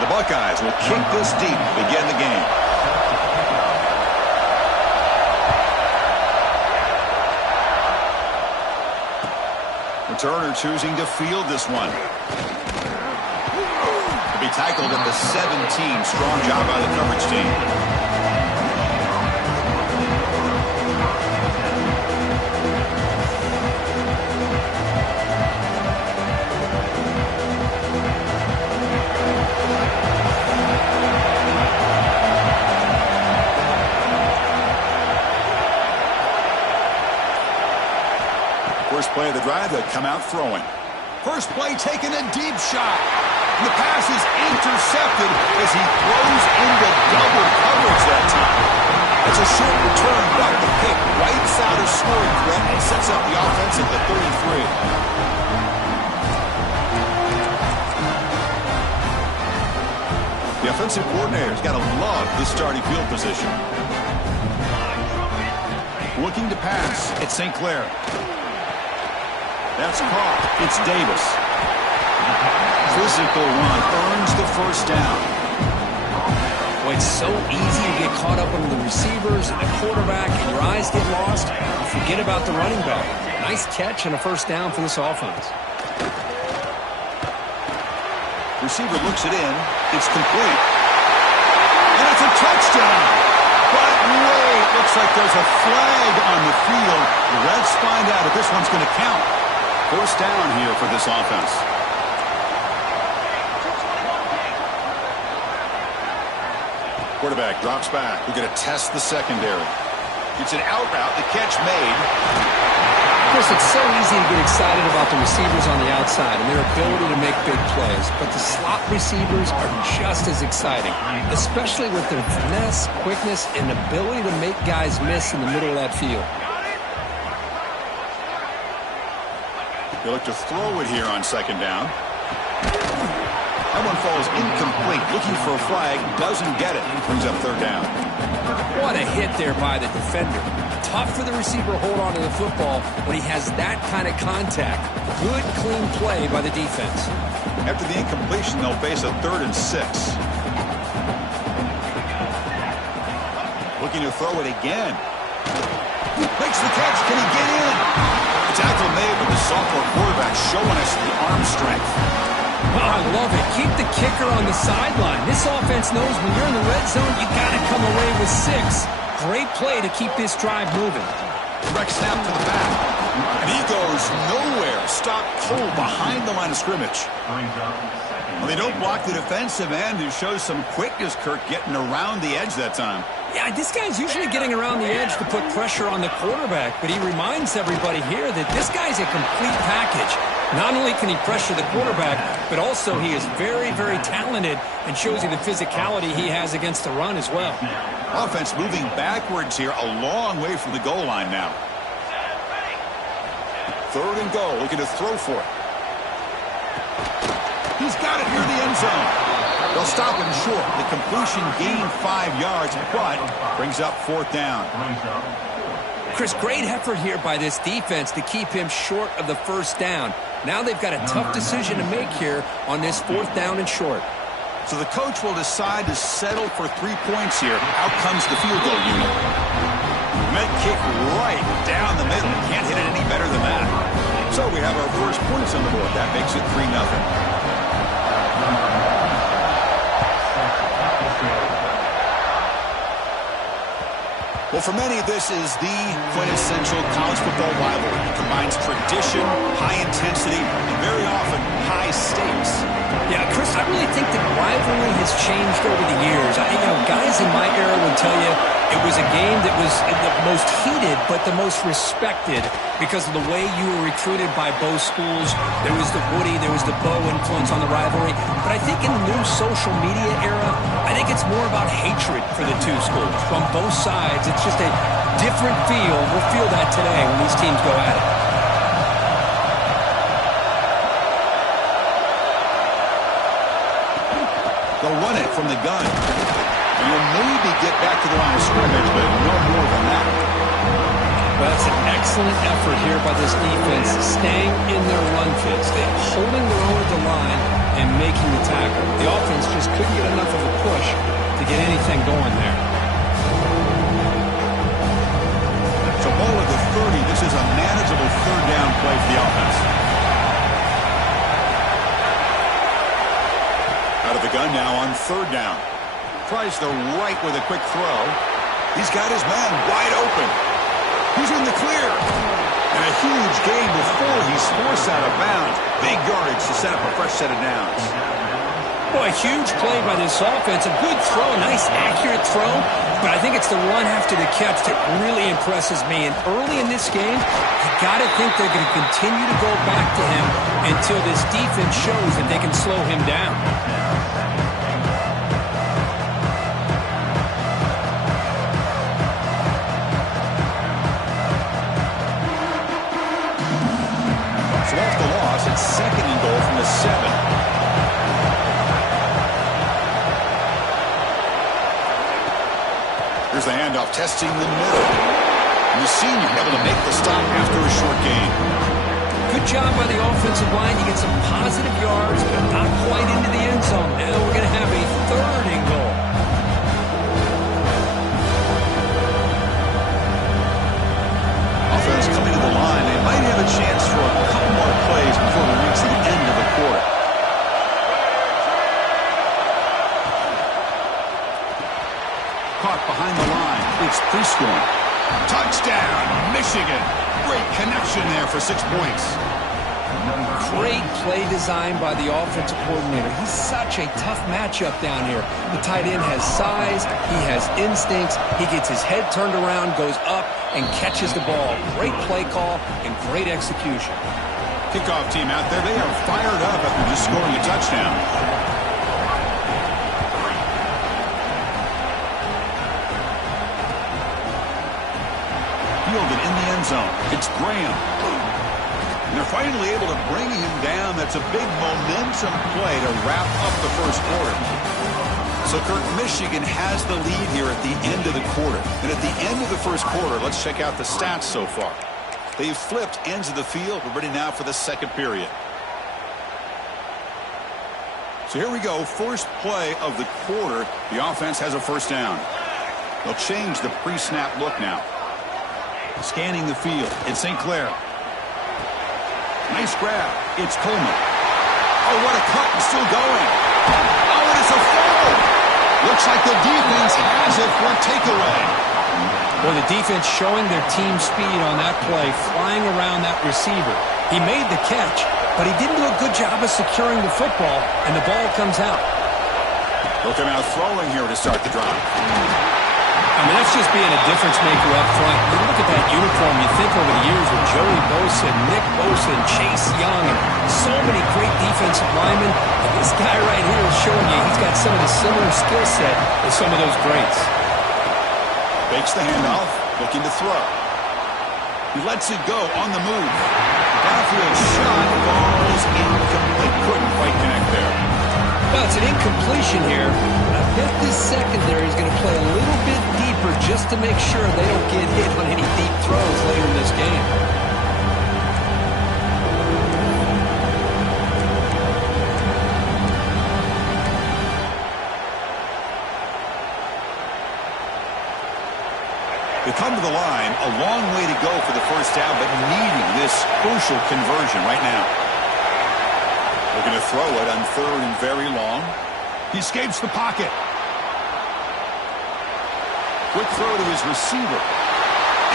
The Buckeyes will kick this deep to begin the game. Returner choosing to field this one. To be tackled at the 17. Strong job by the coverage team. First play of the drive, they come out throwing. First play taking a deep shot. And the pass is intercepted as he throws into double coverage that time. It's a short return, but the pick wipes out a scoring threat and sets up the offense at the 33. The offensive coordinator's got to love this starting field position. Looking to pass, it's St. Clair. That's caught. It's Davis. Physical run earns the first down. Well, it's so easy to get caught up on the receivers and the quarterback, and your eyes get lost. You forget about the running back. Nice catch and a first down for this offense. Receiver looks it in. It's complete. And it's a touchdown. But wait, looks like there's a flag on the field. Let's find out if this one's going to count. First down here for this offense. Quarterback drops back. We're going to test the secondary. It's an out route. The catch made. Chris, it's so easy to get excited about the receivers on the outside and their ability to make big plays, but the slot receivers are just as exciting, especially with their finesse, quickness, and ability to make guys miss in the middle of that field. They look to throw it here on second down. That one falls incomplete. Looking for a flag. Doesn't get it. Brings up third down. What a hit there by the defender. Tough for the receiver to hold on to the football when he has that kind of contact. Good, clean play by the defense. After the incompletion, they'll face a 3rd and 6. Looking to throw it again. Makes the catch. Can he get in? Tackle made with the sophomore quarterback showing us the arm strength. Oh, I love it. Keep the kicker on the sideline. This offense knows when you're in the red zone, you got to come away with 6. Great play to keep this drive moving. Direct snap to the back. And he goes nowhere. Stopped cold behind the line of scrimmage. Well, they don't block the defensive end, who shows some quickness, Kirk, getting around the edge that time. Yeah, this guy's usually getting around the edge to put pressure on the quarterback, but he reminds everybody here that this guy's a complete package. Not only can he pressure the quarterback, but also he is very, very talented and shows you the physicality he has against the run as well. Offense moving backwards here, a long way from the goal line now. 3rd and goal, looking to throw for it. He's got it near the end zone. They'll stop him short. The completion gained 5 yards, but brings up 4th down. Chris, great effort here by this defense to keep him short of the first down. Now they've got a tough decision to make here on this 4th down and short. So the coach will decide to settle for 3 points here. Out comes the field goal unit. Med kick right down the middle. Can't hit it any better than that. So we have our first points on the board. That makes it 3-0. Well, for many, this is the quintessential college football rivalry. It combines tradition, high intensity, and very often high stakes. Yeah, Chris, I really think the rivalry has changed over the years. Guys in my era would tell you it was a game that was the most heated but the most respected because of the way you were recruited by both schools. There was the Woody, there was the Bo influence on the rivalry. But I think in the new social media era, I think it's more about hatred for the two schools. From both sides, it's just a different feel. We'll feel that today when these teams go at it. They'll run it from the gun. You'll maybe get back to the line of scrimmage, but no more than that. Well, that's an excellent effort here by this defense, staying in their run fits. They're holding their own at the line and making the tackle. They the offense just couldn't get enough of a push to get anything going there. So ball at the 30. This is a manageable third down play for the offense. Out of the gun now on third down. Tries the right with a quick throw. He's got his man wide open. He's in the clear. And a huge gain before he's forced out of bounds. Big yardage to set up a fresh set of downs. Boy, a huge play by this offense. A good throw, nice accurate throw. But I think it's the run after the catch that really impresses me. And early in this game, you got to think they're going to continue to go back to him until this defense shows that they can slow him down. So off the loss, it's second and goal from the 7. Here's the handoff, testing the middle. And the senior able to make the stop after a short gain. Good job by the offensive line. You get some positive yards, but not quite into the end zone. Now we're going to have a third and goal. Offense coming to the line. They might have a chance for a couple more plays before we reach the end of the quarter. Caught behind the line. It's Prescorn. Touchdown, Michigan. Great connection there for 6 points. Great play design by the offensive coordinator. He's such a tough matchup down here. The tight end has size. He has instincts. He gets his head turned around, goes up, and catches the ball. Great play call and great execution. Kickoff team out there. They are fired up after just scoring a touchdown. Fielded in the end zone. It's Graham. And they're finally able to bring him down. That's a big momentum play to wrap up the first quarter. So, Kurt, Michigan has the lead here at the end of the quarter. And at the end of the first quarter, let's check out the stats so far. They've flipped ends of the field. We're ready now for the second period. So here we go. First play of the quarter. The offense has a first down. They'll change the pre-snap look now. Scanning the field. It's St. Clair. Nice grab. It's Coleman. Oh, what a cut. And still going. Oh, and it's a foul. Looks like the defense has it for a takeaway. Well, the defense showing their team speed on that play, flying around that receiver. He made the catch, but he didn't do a good job of securing the football, and the ball comes out. They'll come out throwing here to start the drive. I mean, that's just being a difference maker up front. You look at that uniform, you think over the years with Joey Bosa, Nick Bosa, and Chase Young, and so many great defensive linemen. And this guy right here is showing you he's got some of the similar skill set as some of those greats. Fakes the handoff, looking to throw. He lets it go on the move. Downfield shot, falls incomplete. Couldn't quite connect there. Well, it's an incompletion here. I bet this secondary is going to play a little bit deeper just to make sure they don't get hit on any deep throws later in this game. They come to the line, a long way to go for the first down, but needing this crucial conversion right now. They're going to throw it on third and very long. He escapes the pocket. Quick throw to his receiver.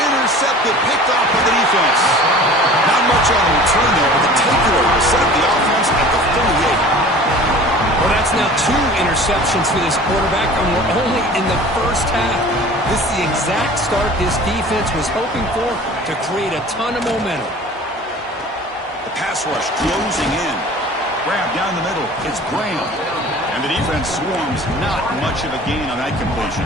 Intercepted, picked off by the defense. Not much on the return there, but the takeaway will set up the offense at the 38. Well, that's now 2 interceptions for this quarterback, and we're only in the first half. This is the exact start this defense was hoping for to create a ton of momentum. The pass rush closing in. Grab down the middle. It's Graham. And the defense swarms. Not much of a gain on that completion.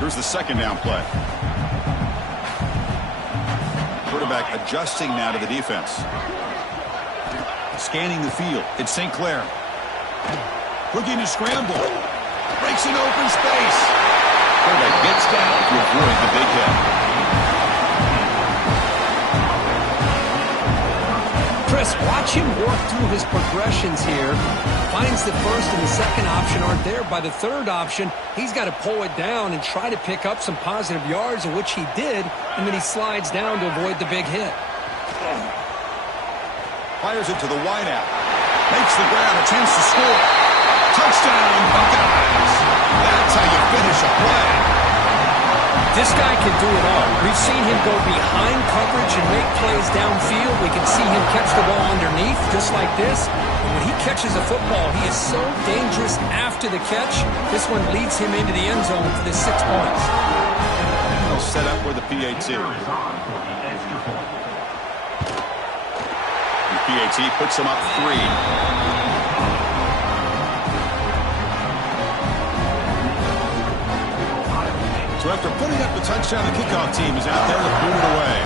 Here's the second down play. Quarterback adjusting now to the defense. Scanning the field. It's St. Clair. Looking to scramble. Breaks an open space. Quarterback gets down to avoid the big hit. Chris, watch him work through his progressions here. Finds the first and the second option aren't there. By the third option, he's got to pull it down and try to pick up some positive yards, which he did, and then he slides down to avoid the big hit. Fires it to the wideout. Makes the grab, a chance to score. Touchdown, Buckeyes. That's how you finish a play. This guy can do it all. We've seen him go behind coverage and make plays downfield. We can see him catch the ball underneath just like this. And when he catches a football, he is so dangerous after the catch. This one leads him into the end zone for the 6 points. He'll set up with the PAT. The PAT puts him up 3. So after putting up the touchdown, the kickoff team is out there to boot it away.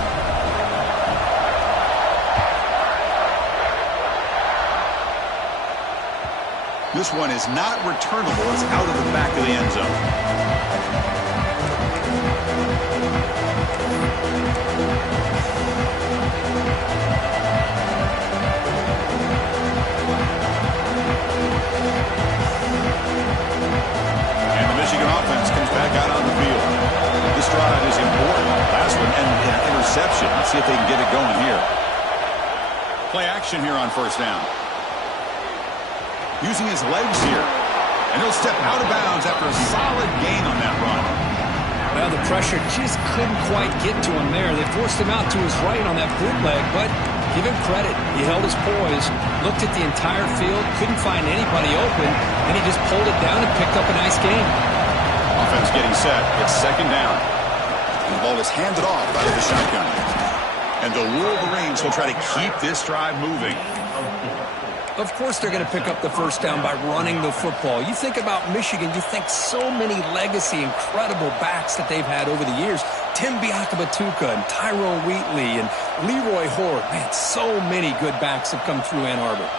This one is not returnable. It's out of the back of the end zone. Offense comes back out on the field. This drive is important. Last one ended in an interception. Let's see if they can get it going here. Play action here on first down. Using his legs here. And he'll step out of bounds after a solid gain on that run. Well, the pressure just couldn't quite get to him there. They forced him out to his right on that bootleg, but give him credit. He held his poise, looked at the entire field, couldn't find anybody open, and he just pulled it down and picked up a nice gain. Offense getting set. It's second down. And the ball is handed off out of the shotgun. And the Wolverines will try to keep this drive moving. Of course they're going to pick up the first down by running the football. You think about Michigan, you think so many legacy, incredible backs that they've had over the years. Tim Biakabatuka and Tyrone Wheatley and Leroy Horde. Man, so many good backs have come through Ann Arbor.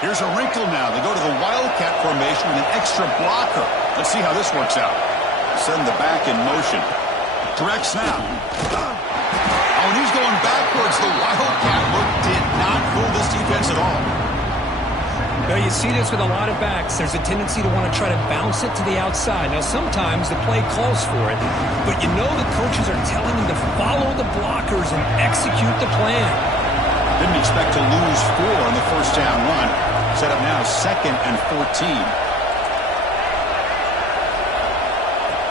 Here's a wrinkle now. They go to the Wildcat formation with an extra blocker. Let's see how this works out. Send the back in motion. Direct snap. Oh, and he's going backwards. The Wildcat look did not fool this defense at all. Now, you see this with a lot of backs. There's a tendency to want to try to bounce it to the outside. Now, sometimes the play calls for it, but you know the coaches are telling them to follow the blockers and execute the plan. Didn't expect to lose 4 on the first down run. Set up now 2nd and 14.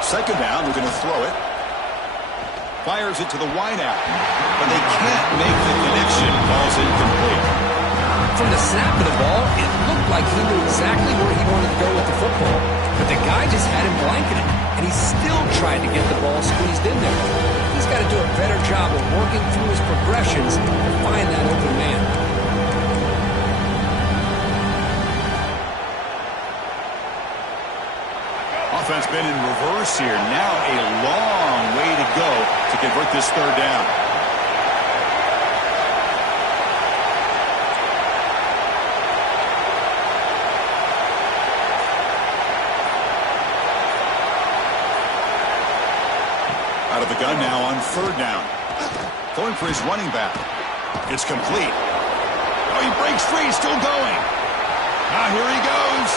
Second down, they're going to throw it. Fires it to the wideout. But they can't make the connection. Ball's incomplete. From the snap of the ball, it looked like he knew exactly where he wanted to go with the football. But the guy just had him blanketed, and he still tried to get the ball squeezed in there. He's got to do a better job of working through his progressions to find that open man. Offense been in reverse here. Now a long way to go to convert this third down. Out of the gun now on third down. Going for his running back. It's complete. Oh, he breaks free. Still going. Now here he goes.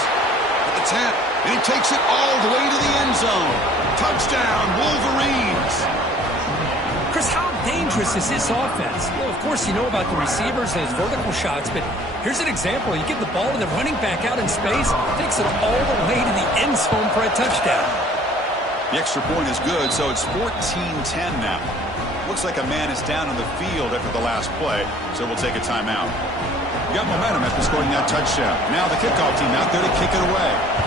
At the 10. And he takes it all the way to the end zone. Touchdown, Wolverines. Chris, how dangerous is this offense? Well, of course, you know about the receivers and his vertical shots, but here's an example. You get the ball to the running back out in space, takes it all the way to the end zone for a touchdown. The extra point is good, so it's 14-10 now. Looks like a man is down on the field after the last play, so we'll take a timeout. We got momentum after scoring that touchdown. Now the kickoff team out there to kick it away.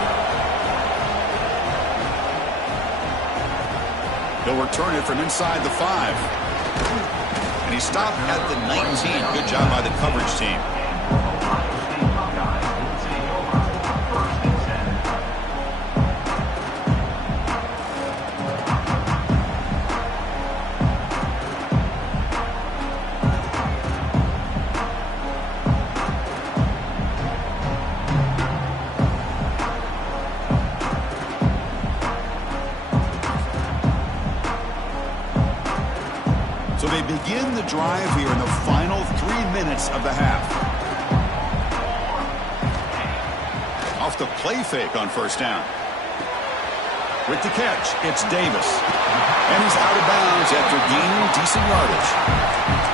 He'll return it from inside the 5. And he stopped at the 19. Good job by the coverage team. So they begin the drive here in the final 3 minutes of the half. Off the play fake on first down. With the catch, it's Davis. And he's out of bounds after gaining decent yardage.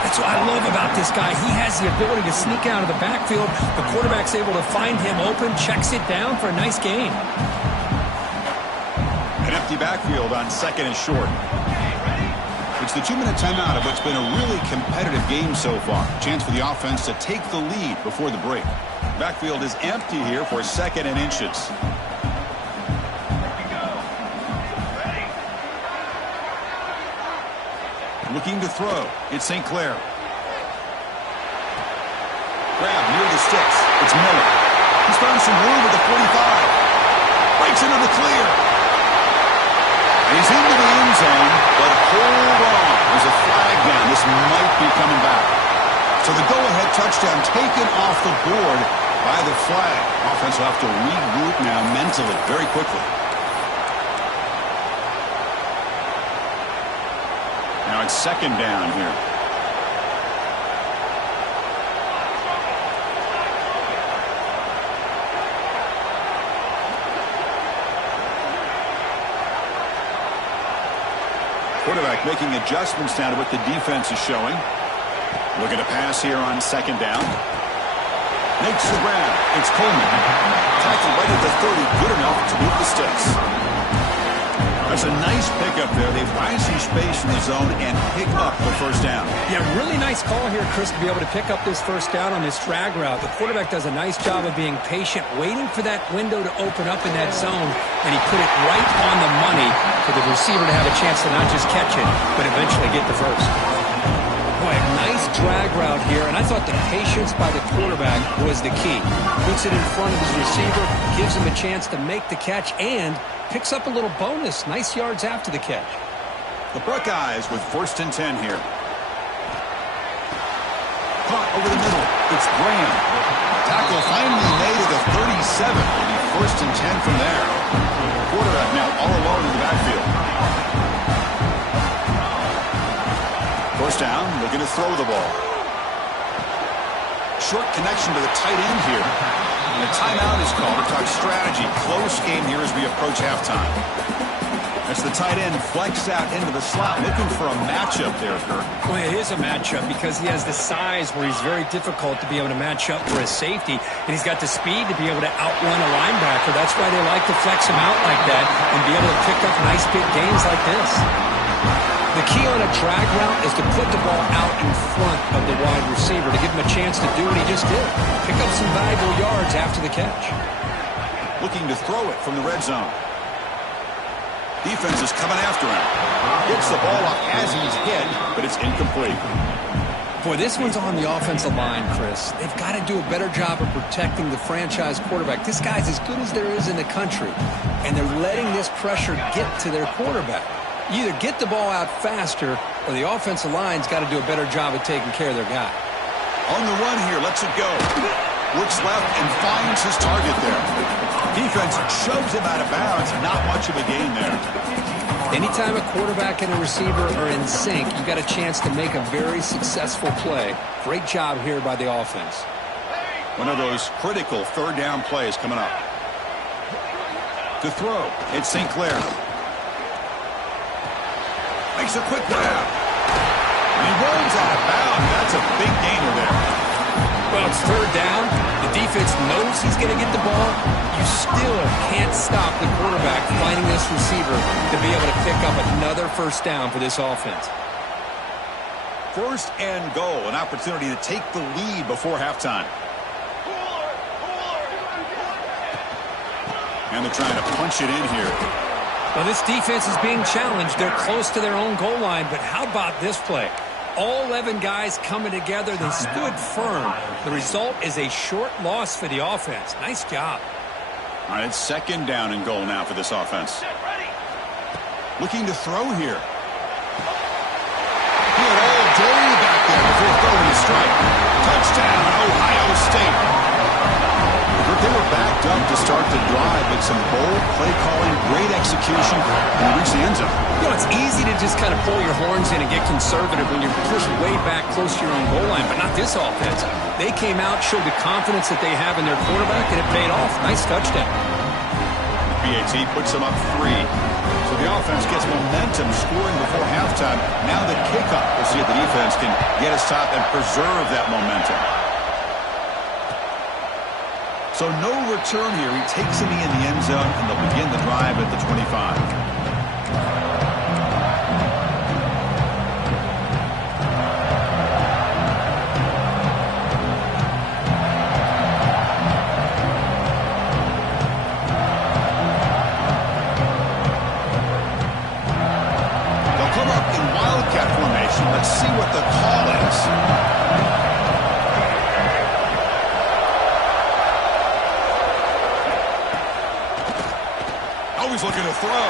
That's what I love about this guy. He has the ability to sneak out of the backfield. The quarterback's able to find him open, checks it down for a nice gain. An empty backfield on second and short. It's the 2-minute timeout of what's been a really competitive game so far. Chance for the offense to take the lead before the break. Backfield is empty here for second and inches. Looking to throw. It's St. Clair. Grab near the sticks. It's Miller. He's found some room at the 45. Breaks into the clear. And he's into the end zone, but hold on. There's a flag down. This might be coming back. So the go-ahead touchdown taken off the board by the flag. Offense will have to regroup now mentally very quickly. Now it's second down here. Quarterback making adjustments now to what the defense is showing. Looking to pass here on second down. Makes the grab. It's Coleman. Tackled right at the 30. Good enough to move the sticks. That's a nice pickup there. They find some space in the zone and pick up the first down. Yeah, really nice call here, Chris, to be able to pick up this first down on this drag route. The quarterback does a nice job of being patient, waiting for that window to open up in that zone, and he put it right on the money for the receiver to have a chance to not just catch it, but eventually get the first. Boy, a nice drag route here, and I thought the patience by the quarterback was the key. Puts it in front of his receiver, gives him a chance to make the catch, and picks up a little bonus. Nice yards after the catch. The Buckeyes with 1st and 10 here. Caught over the middle. It's Graham. Tackle finally made at the 37. It'll be 1st and 10 from there. Quarterback now all alone in the backfield. First down, looking to throw the ball. Short connection to the tight end here. And a timeout is called to talk strategy. Close game here as we approach halftime. That's the tight end flexed out into the slot, looking for a matchup there, Kirk. Well, it is a matchup because he has the size where he's very difficult to be able to match up for his safety, and he's got the speed to be able to outrun a linebacker. That's why they like to flex him out like that and be able to pick up nice big gains like this. The key on a drag route is to put the ball out in front of the wide receiver to give him a chance to do what he just did. Pick up some valuable yards after the catch. Looking to throw it from the red zone. Defense is coming after him. Gets the ball up as he's hit, but it's incomplete. Boy, this one's on the offensive line, Chris. They've got to do a better job of protecting the franchise quarterback. This guy's as good as there is in the country, and they're letting this pressure get to their quarterback. You either get the ball out faster, or the offensive line's got to do a better job of taking care of their guy. On the run here, lets it go. Looks left and finds his target there. Defense shoves him out of bounds. Not much of a gain there. Anytime a quarterback and a receiver are in sync, you got a chance to make a very successful play. Great job here by the offense. One of those critical third down plays coming up. To throw, it's St. Clair. Makes a quick grab. And he rolls out of bounds. That's a big gainer there. Well, it's third down. The defense knows he's going to get the ball. You still can't stop the quarterback finding this receiver to be able to pick up another first down for this offense. 1st and goal, an opportunity to take the lead before halftime. And they're trying to punch it in here. Well, this defense is being challenged. They're close to their own goal line, but how about this play? All 11 guys coming together. They stood firm. The result is a short loss for the offense. Nice job. All right, it's second down and goal now for this offense. Looking to throw here. He had all day back there before throwing a strike. Touchdown, Ohio State. They were backed up to start the drive, but some bold play calling, great execution, and reach the end zone. You know, it's easy to just kind of pull your horns in and get conservative when you're pushed way back close to your own goal line, but not this offense. They came out, showed the confidence that they have in their quarterback, and it paid off. Nice touchdown. BAT puts them up 3. So the offense gets momentum scoring before halftime. Now the kickoff. We'll see if the defense can get a stop and preserve that momentum. So no return here. He takes a knee in the end zone, and they'll begin the drive at the 25. Let's see what the call is. Always looking to throw.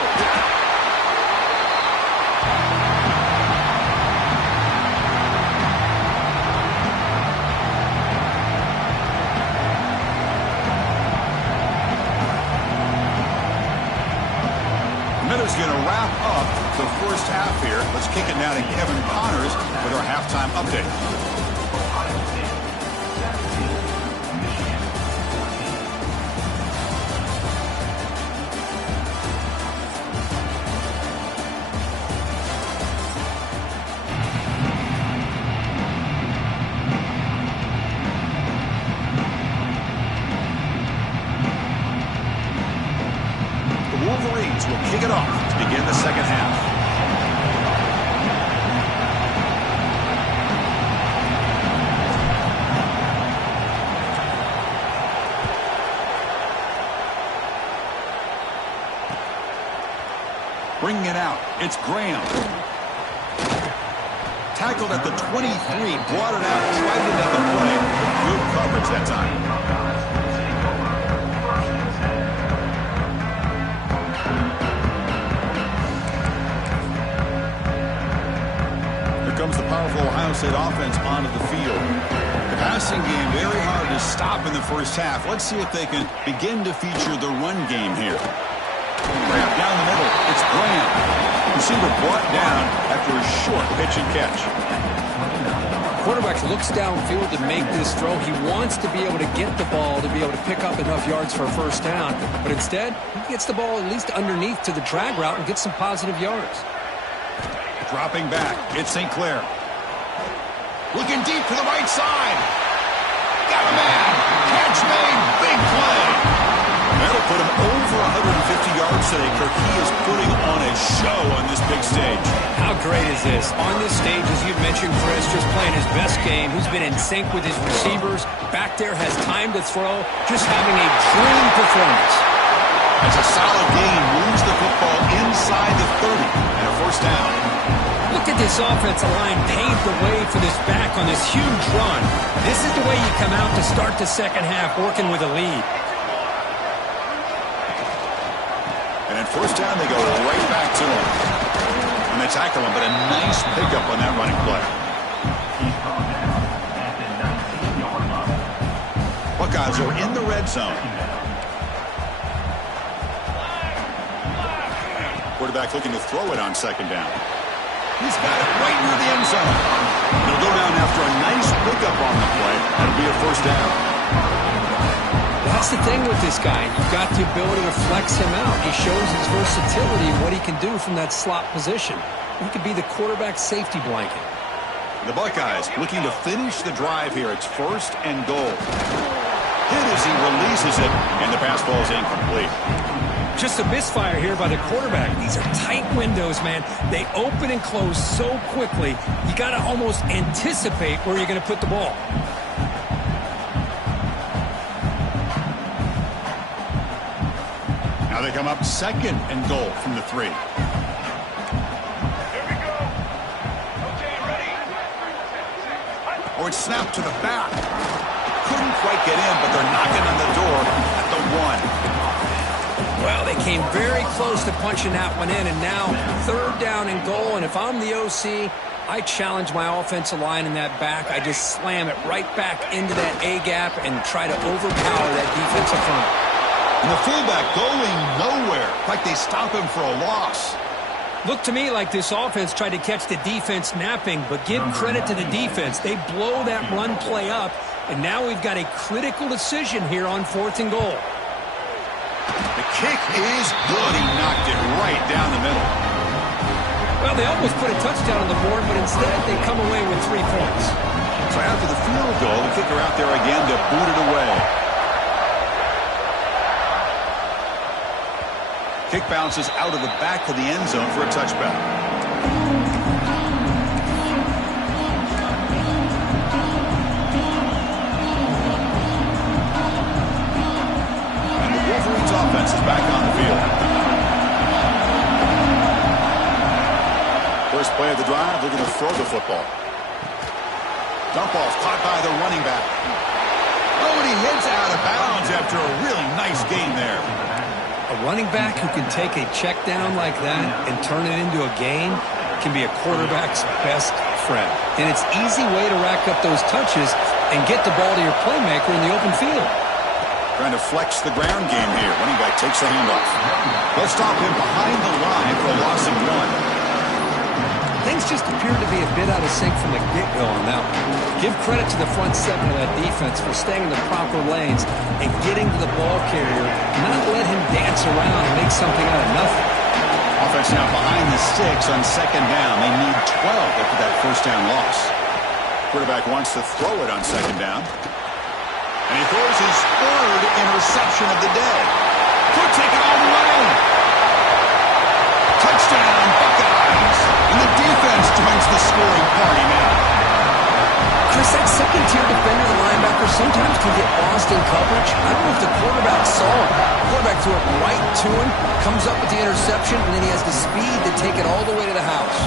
Miller's going to wrap up the first half here. Let's kick it now to Kevin Connors with our halftime update. The Wolverines will kick it off to begin the second half. Bringing it out, it's Graham. Tackled at the 23, brought it out, tried to make a play. Good coverage that time. Here comes the powerful Ohio State offense onto the field. The passing game very hard to stop in the first half. Let's see if they can begin to feature the run game here. Graham down the middle. It's Graham. Receiver brought down after a short pitch and catch. Quarterback looks downfield to make this throw. He wants to be able to get the ball to be able to pick up enough yards for a first down. But instead, he gets the ball at least underneath to the drag route and gets some positive yards. Dropping back. It's St. Clair. Looking deep to the right side. Got a man. Catch made. Big play. That'll put him over 150 yards today. Kirk, he is putting on a show on this big stage. How great is this? On this stage, as you mentioned, Chris, just playing his best game. He's been in sync with his receivers. Back there, has time to throw. Just having a dream performance. That's a solid game. Moves the football inside the 30 and a first down. Look at this offensive line pave the way for this back on this huge run. This is the way you come out to start the second half, working with a lead. And at first down, they go right back to him. And they tackle him, but a nice pickup on that running play. Buckeyes are in the red zone. Quarterback looking to throw it on second down. He's got it right near the end zone. He'll go down after a nice pickup on the play. That'll be a first down. That's the thing with this guy. You've got the ability to flex him out. He shows his versatility and what he can do from that slot position. He could be the quarterback safety blanket. The Buckeyes looking to finish the drive here. It's first and goal. Hit as he releases it, and the pass ball is incomplete. Just a misfire here by the quarterback. These are tight windows, man. They open and close so quickly, you got to almost anticipate where you're going to put the ball. Now they come up second and goal from the 3. Here we go. Okay, ready? Oh, it's snapped to the back. Couldn't quite get in, but they're knocking on the door at the 1. Well, they came very close to punching that one in, and now third down and goal. And if I'm the OC, I challenge my offensive line in that back. I just slam it right back into that A-gap and try to overpower that defensive front. And the fullback going nowhere. Like they stop him for a loss. Looked to me like this offense tried to catch the defense napping, but give credit to the defense. They blow that run play up, and now we've got a critical decision here on 4th and goal. The kick is good. He knocked it right down the middle. Well, they almost put a touchdown on the board, but instead they come away with 3 points. So after the field goal, the kicker out there again to boot it away. Kick bounces out of the back of the end zone for a touchback. And the Wolverines offense is back on the field. First play of the drive, they're going to throw the football. Dump off caught by the running back. Oh, and he hits out of bounds after a really nice gain there. A running back who can take a check down like that and turn it into a gain can be a quarterback's best friend. And it's an easy way to rack up those touches and get the ball to your playmaker in the open field. Trying to flex the ground game here. Running back takes the handoff. They'll stop him behind the line for a loss of 1. Things just appeared to be a bit out of sync from the get-go on that one. Give credit to the front 7 of that defense for staying in the proper lanes and getting to the ball carrier, not let him dance around and make something out of nothing. Offense now behind the sticks on 2nd down. They need 12 after that first down loss. Quarterback wants to throw it on 2nd down. And he throws his 3rd interception of the day. Could take it all the way. Touchdown, Buckeyes. And the defense joins the scoring party now. Chris, that second-tier defender, the linebacker, sometimes can get lost in coverage. I don't know if the quarterback saw him. The quarterback threw it right to him, comes up with the interception, and then he has the speed to take it all the way to the house.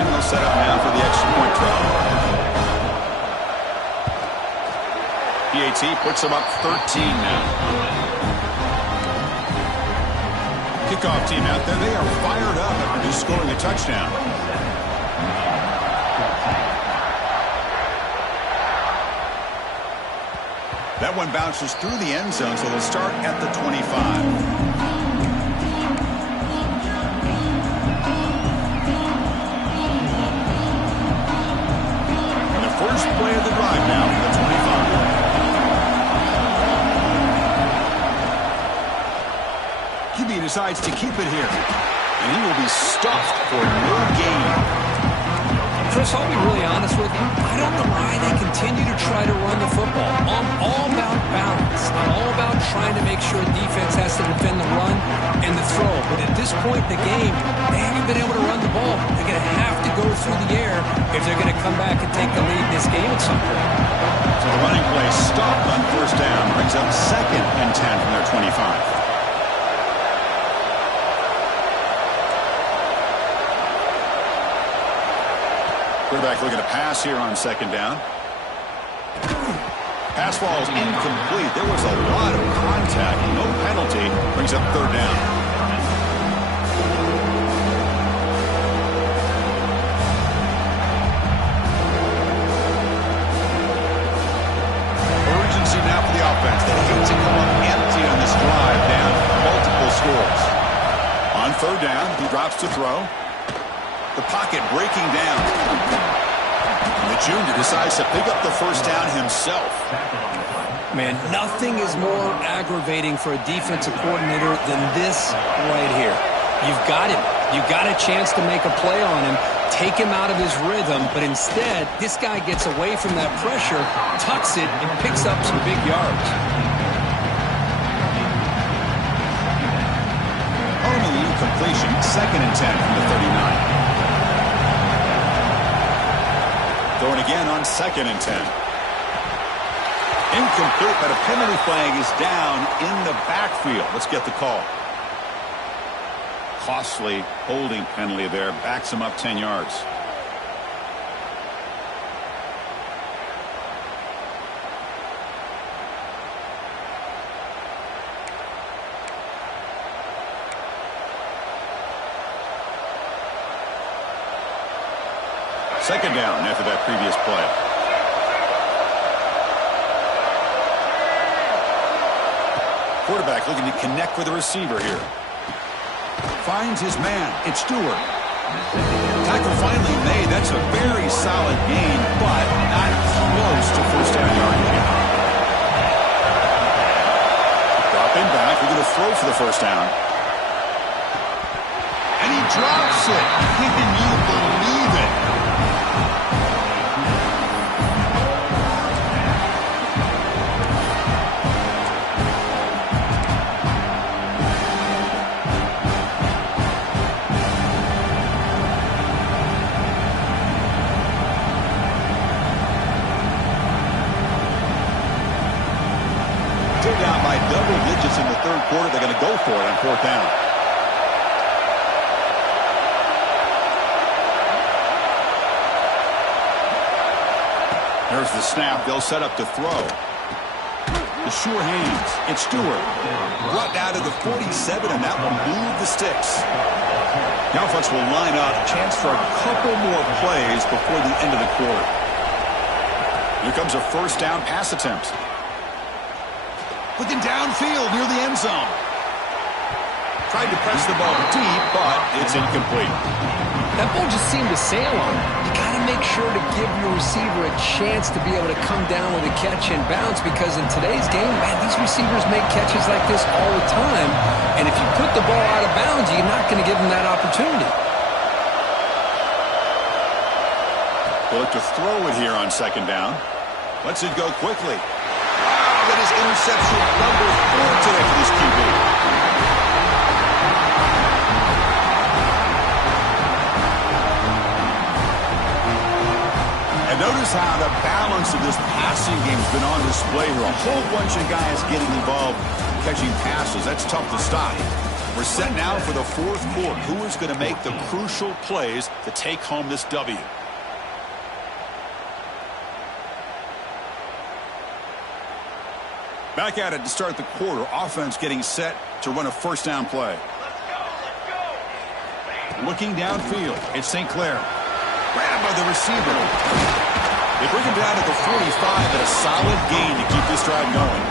And they'll set up now for the extra point try. PAT puts them up 13 now. Kickoff team out there, they are fired up after just scoring a touchdown. That one bounces through the end zone, so they'll start at the 25. And the first play of the drive now from the 25. QB decides to keep it here, and he will be stuffed for no gain. Chris, I'll be really honest with you. I don't know why they continue to try to run the football. I'm all about balance. I'm all about trying to make sure defense has to defend the run and the throw. But at this point in the game, they haven't been able to run the ball. They're going to have to go through the air if they're going to come back and take the lead in this game at some point. So the running play stopped on first down, brings up 2nd and 10 from their 25. Quarterback looking to pass here on 2nd down. Pass ball is incomplete. There was a lot of contact. No penalty. Brings up 3rd down. Urgency now for the offense. They hate to come up empty on this drive down multiple scores. On 3rd down, he drops to throw. The pocket breaking down. And the junior decides to pick up the first down himself. Man, nothing is more aggravating for a defensive coordinator than this right here. You've got him. You've got a chance to make a play on him, take him out of his rhythm, but instead, this guy gets away from that pressure, tucks it, and picks up some big yards. Only incompletion, 2nd and 10 from the 39. Going again on 2nd and 10. Incomplete, but a penalty flag is down in the backfield. Let's get the call. Costly holding penalty there. Backs him up 10 yards. Second down after that previous play. Quarterback looking to connect with the receiver here. Finds his man. It's Stewart. Tackle finally made. That's a very solid gain, but not close to first down yardage yet. Dropping back. We're going to throw for the first down. And he drops it. Can you believe it? Down by double digits in the third quarter. They're going to go for it on fourth down. There's the snap. They'll set up to throw. The sure hands. It's Stewart. Brought down to the 47, and that will move the sticks. The offense will line up. Chance for a couple more plays before the end of the quarter. Here comes a first down pass attempt. Looking downfield near the end zone. Tried to press the ball deep, but it's incomplete. That ball just seemed to sail on him. You got to make sure to give your receiver a chance to be able to come down with a catch and bounce, because in today's game, man, these receivers make catches like this all the time. And if you put the ball out of bounds, you're not going to give them that opportunity. They'll look to throw it here on second down. Lets it go quickly. That is interception number 4 today for this QB. And notice how the balance of this passing game has been on display here. A whole bunch of guys getting involved catching passes. That's tough to stop. We're set now for the fourth quarter. Who is going to make the crucial plays to take home this W? Back at it to start the quarter. Offense getting set to run a first down play. Looking downfield. It's St. Clair. Grabbed by the receiver. They bring him down to the 45 and a solid gain to keep this drive going.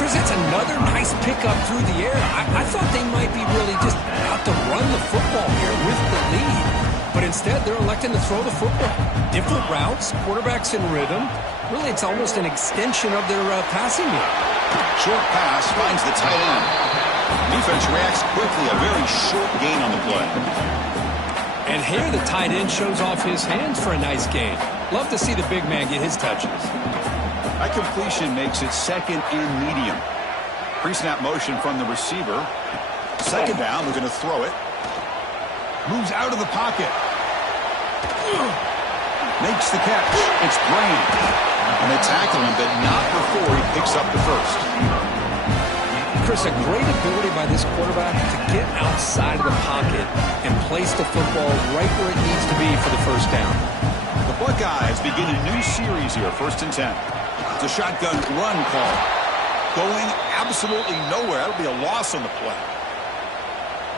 Chris, that's another nice pickup through the air. I thought they might be really just out to run the football here with the lead. But instead, they're electing to throw the football. Different routes, quarterbacks in rhythm. Really, it's almost an extension of their passing game. Short pass finds the tight end. Defense reacts quickly. A very short gain on the play. And here the tight end shows off his hands for a nice gain. Love to see the big man get his touches. That completion makes it second and medium. Pre-snap motion from the receiver. Second down, they're going to throw it. Moves out of the pocket. Makes the catch. It's Brand. And they tackle him, but not before he picks up the first. Chris, a great ability by this quarterback to get outside of the pocket and place the football right where it needs to be for the first down. The Buckeyes begin a new series here, 1st and 10. It's a shotgun run call. Going absolutely nowhere. That'll be a loss on the play.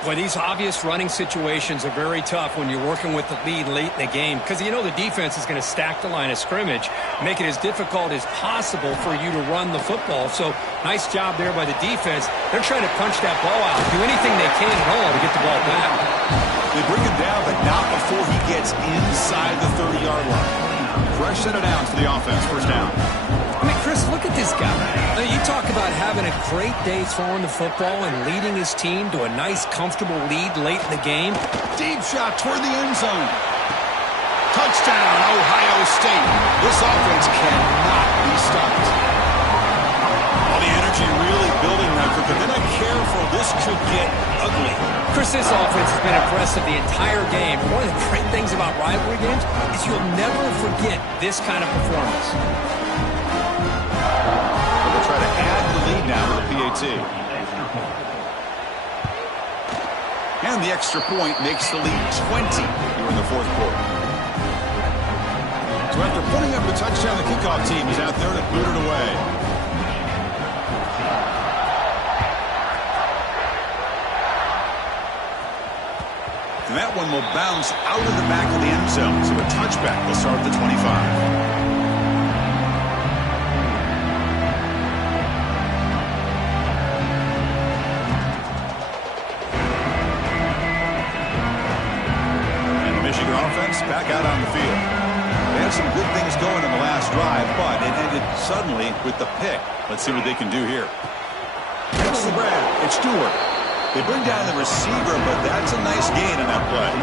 Boy, these obvious running situations are very tough when you're working with the lead late in the game, because you know the defense is going to stack the line of scrimmage, make it as difficult as possible for you to run the football. So nice job there by the defense. They're trying to punch that ball out, do anything they can at all to get the ball back. They bring him down, but not before he gets inside the 30-yard line. Fresh set of downs for the offense, first down. I mean, Chris, look at this guy. Now, you talk about having a great day throwing the football and leading his team to a nice, comfortable lead late in the game. Deep shot toward the end zone. Touchdown, Ohio State. This offense cannot be stopped. All the energy really building now, but they're not careful. This could get ugly. Chris, this offense has been impressive the entire game. One of the great things about rivalry games is you'll never forget this kind of performance. They'll try to add the lead now with a PAT. And the extra point makes the lead 20 here in the fourth quarter. So after putting up a touchdown, the kickoff team is out there to boot it away. And that one will bounce out of the back of the end zone. So a touchback will start at the 25. Michigan offense back out on the field. They had some good things going in the last drive, but it ended suddenly with the pick. Let's see what they can do here. That's the grab. It's Stewart. They bring down the receiver, but that's a nice gain in that play.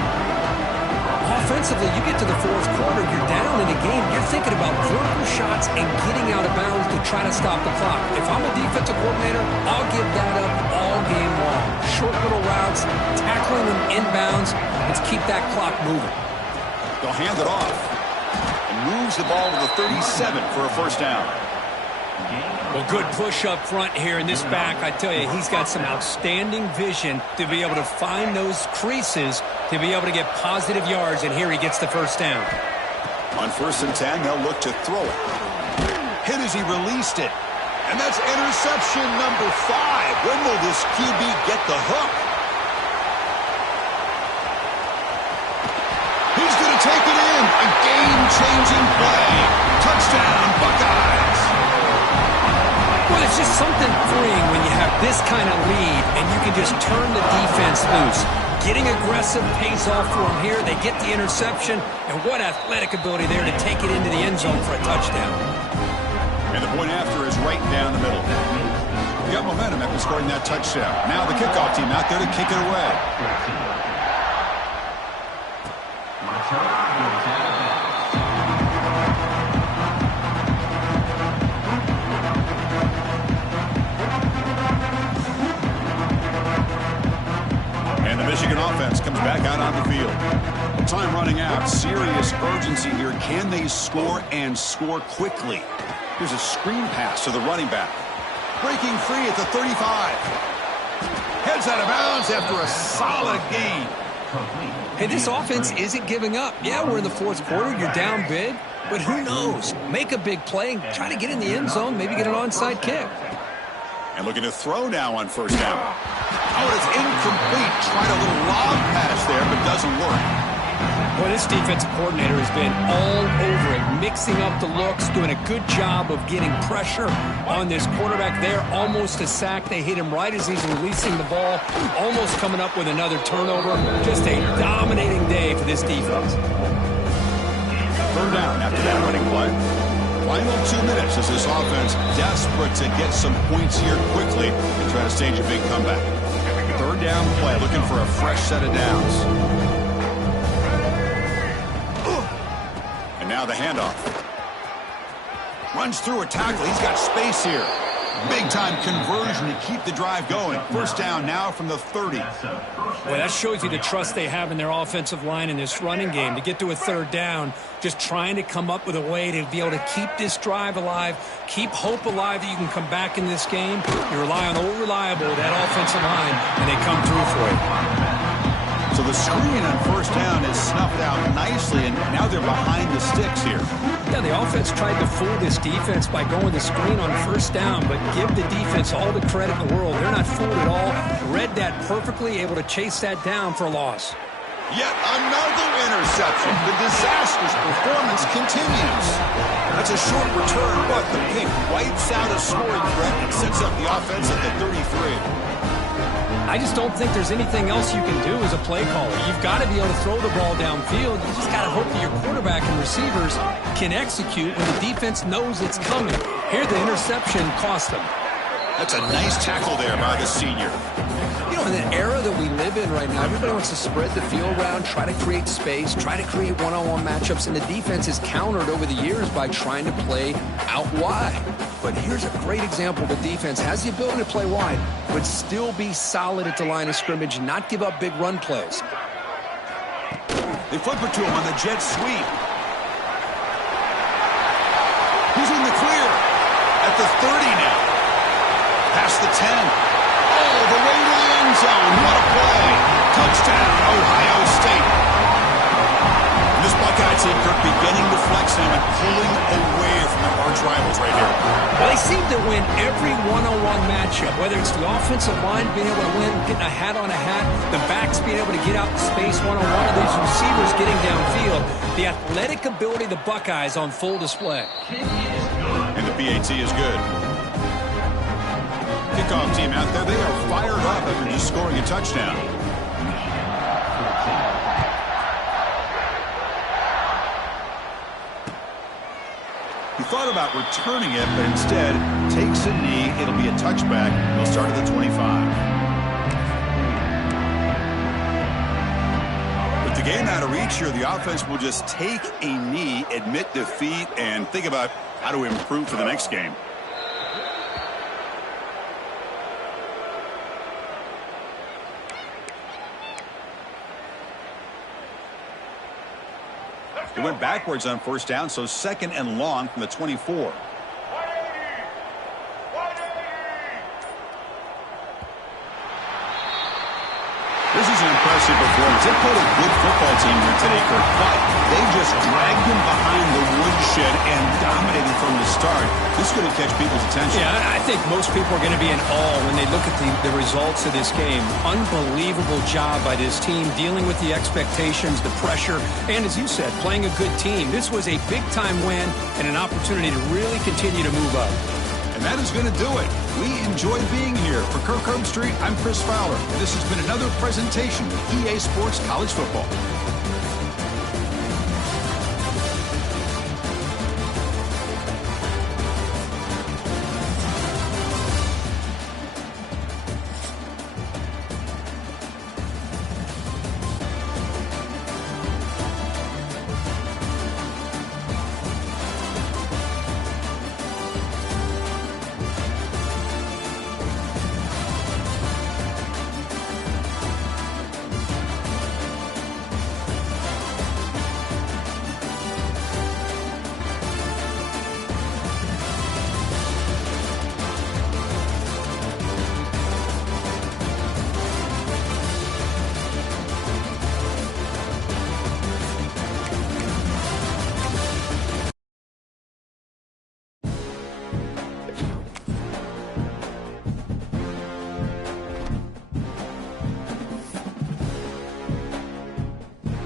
Offensively, you get to the fourth quarter, you're down in a game, you're thinking about vertical shots and getting out of bounds to try to stop the clock. If I'm a defensive coordinator, I'll give that up all game long. Short little routes, tackling them inbounds. Let's keep that clock moving. They'll hand it off. And moves the ball to the 37 for a first down. Well, good push up front here in this back. I tell you, he's got some outstanding vision to be able to find those creases, to be able to get positive yards, and here he gets the first down. On 1st and 10, they'll look to throw it. Hit as he released it. And that's interception number 5. When will this QB get the hook? He's going to take it in. A game-changing play. Touchdown, Buckeyes. Well, it's just something freeing when you have this kind of lead and you can just turn the defense loose. Getting aggressive pays off for them here. They get the interception, and what athletic ability there to take it into the end zone for a touchdown. And the point after is right down the middle. We got momentum after scoring that touchdown. Now the kickoff team out there to kick it away. And the Michigan offense comes back out on the field. Time running out. Serious urgency here. Can they score and score quickly? Here's a screen pass to the running back. Breaking free at the 35. Heads out of bounds after a solid gain. Hey, this offense isn't giving up. Yeah, we're in the fourth quarter. You're down big. But who knows? Make a big play and try to get in the end zone, maybe get an onside kick. And looking to throw now on first down. Oh, it's incomplete. Tried a little lob pass there, but doesn't work. Well, this defensive coordinator has been all over it, mixing up the looks, doing a good job of getting pressure on this quarterback there. Almost a sack. They hit him right as he's releasing the ball, almost coming up with another turnover. Just a dominating day for this defense. Third down after that running play. Final 2 minutes as this offense desperate to get some points here quickly and try to stage a big comeback. Third down play, looking for a fresh set of downs. And now the handoff. Runs through a tackle. He's got space here. Big-time conversion to keep the drive going. First down now from the 30. Well, that shows you the trust they have in their offensive line in this running game. To get to a third down, just trying to come up with a way to be able to keep this drive alive, keep hope alive that you can come back in this game. You rely on old reliable, that offensive line, and they come through for you. So the screen on first down is snuffed out nicely, and now they're behind the sticks here. Yeah, the offense tried to fool this defense by going the screen on first down, but give the defense all the credit in the world. They're not fooled at all. Read that perfectly, able to chase that down for a loss. Yet another interception. The disastrous performance continues. That's a short return, but the pick wipes out a scoring threat and sets up the offense at the 33. I just don't think there's anything else you can do as a play caller. You've got to be able to throw the ball downfield. You just got to hope that your quarterback and receivers can execute when the defense knows it's coming. Here, the interception cost them. That's a nice tackle there by the senior. You know, in the era that we live in right now, everybody wants to spread the field around, try to create space, try to create one-on-one matchups, and the defense is countered over the years by trying to play out wide. But here's a great example. The defense has the ability to play wide, but still be solid at the line of scrimmage, not give up big run plays. They flip it to him on the jet sweep. He's in the clear at the 30 now. Past the 10. All the way to the end zone. What a play. Touchdown, Ohio State. And this Buckeye team are beginning to flex now and pulling away from their arch rivals right here. Well, they seem to win every one-on-one matchup, whether it's the offensive line being able to win, getting a hat on a hat, the backs being able to get out in space one-on-one, or these receivers getting downfield. The athletic ability of the Buckeyes on full display. And the PAT is good. Kickoff team out there, they are fired up after just scoring a touchdown. thought about returning it, but instead takes a knee. It'll be a touchback. He'll start at the 25. With the game out of reach here, the offense will just take a knee, admit defeat, and think about how to improve for the next game. It went backwards on first down, so second and long from the 24. This is an impressive performance. They put a good football team here today, Kirk, but they just dragged them behind the woodshed and dominated from the start. This is going to catch people's attention. Yeah, I think most people are going to be in awe when they look at the results of this game. Unbelievable job by this team, dealing with the expectations, the pressure, and as you said, playing a good team. This was a big-time win and an opportunity to really continue to move up. And that is going to do it. We enjoyed being here. For Kirk Herbstreit, I'm Chris Fowler. And this has been another presentation of EA Sports College Football.